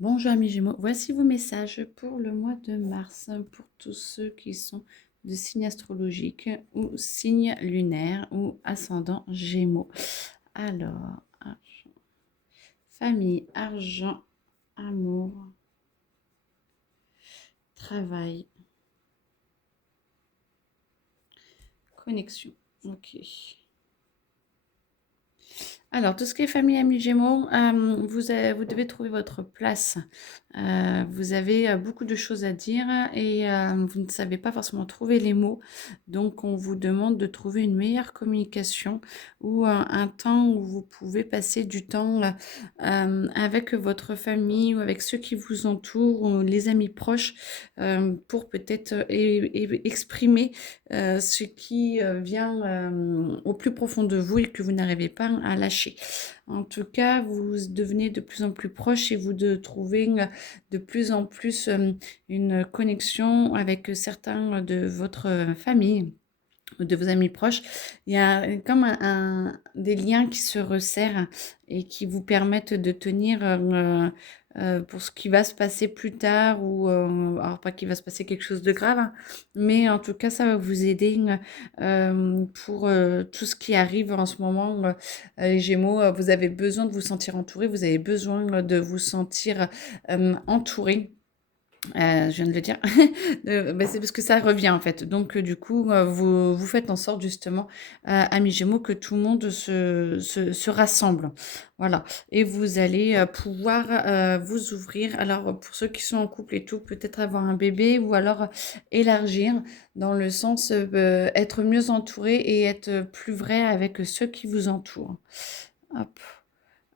Bonjour amis Gémeaux, voici vos messages pour le mois de mars pour tous ceux qui sont de signe astrologique ou signe lunaire ou ascendant Gémeaux. Alors, famille, argent, amour, travail, connexion. Ok. Alors, tout ce qui est famille, amis Gémeaux, vous devez trouver votre place. Vous avez beaucoup de choses à dire et vous ne savez pas forcément trouver les mots. Donc, on vous demande de trouver une meilleure communication ou un temps où vous pouvez passer du temps avec votre famille ou avec ceux qui vous entourent ou les amis proches pour peut-être exprimer ce qui vient au plus profond de vous et que vous n'arrivez pas à lâcher. En tout cas, vous devenez de plus en plus proche et vous de trouver de plus en plus une connexion avec certains de votre famille ou de vos amis proches. Il y a comme des liens qui se resserrent et qui vous permettent de tenir pour ce qui va se passer plus tard ou alors pas qu'il va se passer quelque chose de grave, hein, mais en tout cas ça va vous aider pour tout ce qui arrive en ce moment. Les Gémeaux, vous avez besoin de vous sentir entouré, vous avez besoin de vous sentir entouré. Je viens de le dire. C'est parce que ça revient en fait. Donc du coup, vous faites en sorte justement, amis Gémeaux, que tout le monde se rassemble. Voilà. Et vous allez pouvoir vous ouvrir. Alors pour ceux qui sont en couple et tout, peut-être avoir un bébé ou alors élargir dans le sens être mieux entouré et être plus vrai avec ceux qui vous entourent. Hop.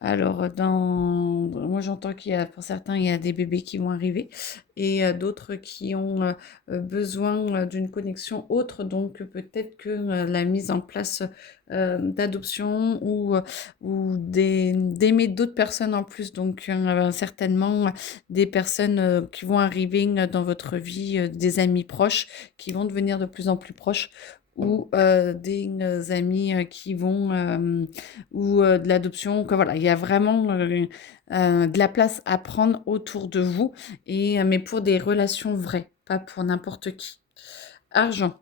Alors, moi j'entends qu'il y a, pour certains, il y a des bébés qui vont arriver et d'autres qui ont besoin d'une connexion autre. Donc, peut-être que la mise en place d'adoption ou d'aimer d'autres personnes en plus. Donc, certainement des personnes qui vont arriver dans votre vie, des amis proches qui vont devenir de plus en plus proches ou des amis qui vont ou de l'adoption. Que voilà, il y a vraiment de la place à prendre autour de vous, mais pour des relations vraies, pas pour n'importe qui. Argent.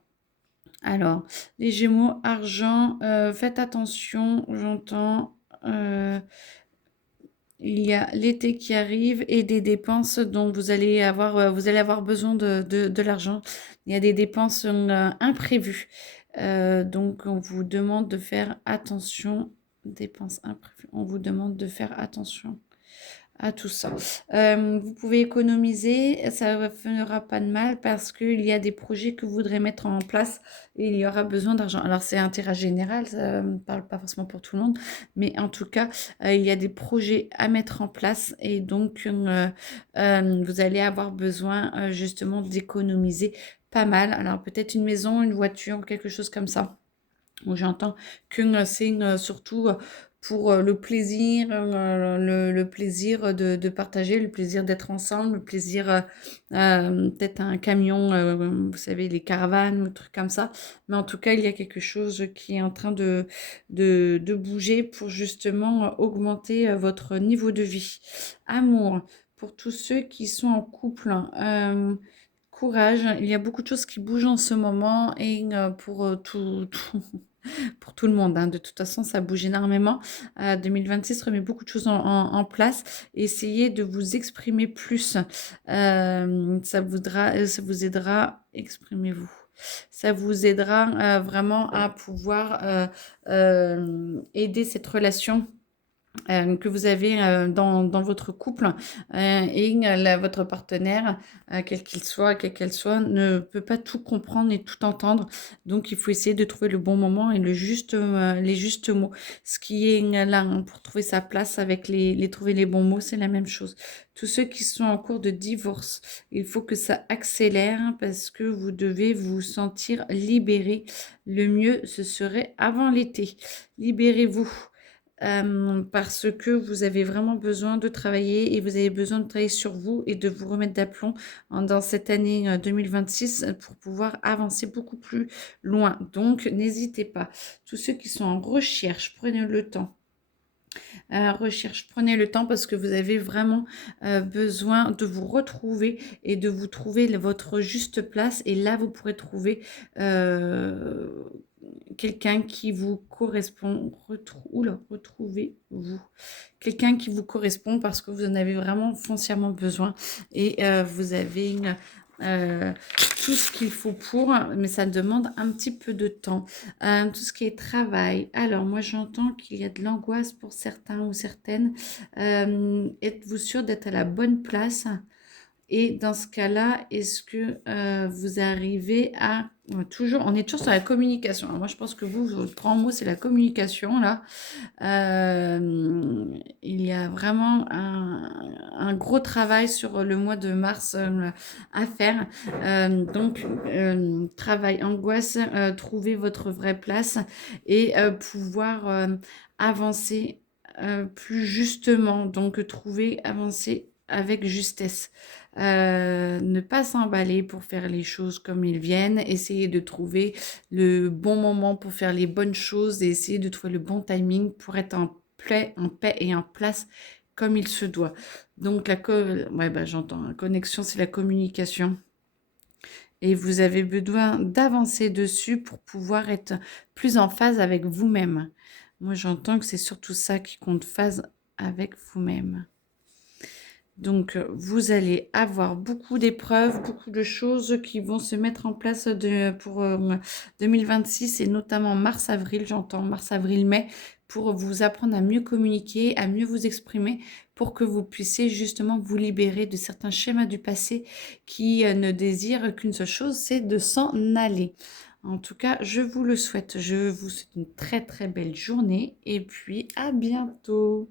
Alors, les Gémeaux, argent, faites attention, j'entends. Il y a l'été qui arrive et des dépenses dont vous allez avoir besoin de l'argent. Il y a des dépenses imprévues. Donc, on vous demande de faire attention. Dépenses imprévues. On vous demande de faire attention à tout ça. Vous pouvez économiser, ça ne fera pas de mal parce qu'il y a des projets que vous voudrez mettre en place et il y aura besoin d'argent. Alors c'est intérêt général, ça ne parle pas forcément pour tout le monde, mais en tout cas, il y a des projets à mettre en place et donc vous allez avoir besoin justement d'économiser pas mal. Alors peut-être une maison, une voiture, quelque chose comme ça. Où j'entends que c'est surtout pour le plaisir, le plaisir de partager, le plaisir d'être ensemble, le plaisir, peut-être un camion, vous savez, les caravanes ou trucs comme ça. Mais en tout cas, il y a quelque chose qui est en train de bouger pour justement augmenter votre niveau de vie. Amour, pour tous ceux qui sont en couple, courage, il y a beaucoup de choses qui bougent en ce moment et pour pour tout le monde, hein. De toute façon, ça bouge énormément. 2026 remet beaucoup de choses en place. Essayez de vous exprimer plus. Ça vous aidera, exprimez-vous. Ça vous aidera vraiment à pouvoir aider cette relation que vous avez dans votre couple et votre partenaire, quel qu'elle soit, ne peut pas tout comprendre et tout entendre. Donc, il faut essayer de trouver le bon moment et les justes mots. Ce qui est là pour trouver sa place avec trouver les bons mots, c'est la même chose. Tous ceux qui sont en cours de divorce, il faut que ça accélère parce que vous devez vous sentir libéré. Le mieux, ce serait avant l'été. Libérez-vous parce que vous avez vraiment besoin de travailler et vous avez besoin de travailler sur vous et de vous remettre d'aplomb dans cette année 2026 pour pouvoir avancer beaucoup plus loin. Donc, n'hésitez pas. Tous ceux qui sont en recherche, prenez le temps recherche. Prenez le temps parce que vous avez vraiment besoin de vous retrouver et de vous trouver votre juste place. Et là, vous pourrez trouver euh, quelqu'un qui vous correspond. Oula, retrouvez-vous. Quelqu'un qui vous correspond parce que vous en avez vraiment foncièrement besoin. Et vous avez tout ce qu'il faut pour, mais ça demande un petit peu de temps. Tout ce qui est travail. Alors, moi, j'entends qu'il y a de l'angoisse pour certains ou certaines. Êtes-vous sûr d'être à la bonne place? Et dans ce cas-là, est-ce que vous arrivez à... Toujours, on est toujours sur la communication. Alors moi, je pense que votre grand mot, c'est la communication, là. Il y a vraiment un gros travail sur le mois de mars à faire. Donc, travail, angoisse, trouver votre vraie place et pouvoir avancer plus justement. Donc, trouver, avancer avec justesse. Ne pas s'emballer pour faire les choses comme ils viennent, essayer de trouver le bon moment pour faire les bonnes choses et essayer de trouver le bon timing pour être en paix et en place comme il se doit. Donc, ouais, bah, j'entends, la connexion, c'est la communication. Et vous avez besoin d'avancer dessus pour pouvoir être plus en phase avec vous-même. Moi, j'entends que c'est surtout ça qui compte, phase avec vous-même. Donc, vous allez avoir beaucoup d'épreuves, beaucoup de choses qui vont se mettre en place pour 2026 et notamment mars-avril, j'entends mars-avril-mai, pour vous apprendre à mieux communiquer, à mieux vous exprimer, pour que vous puissiez justement vous libérer de certains schémas du passé qui ne désirent qu'une seule chose, c'est de s'en aller. En tout cas, je vous le souhaite. Je vous souhaite une très très belle journée et puis à bientôt.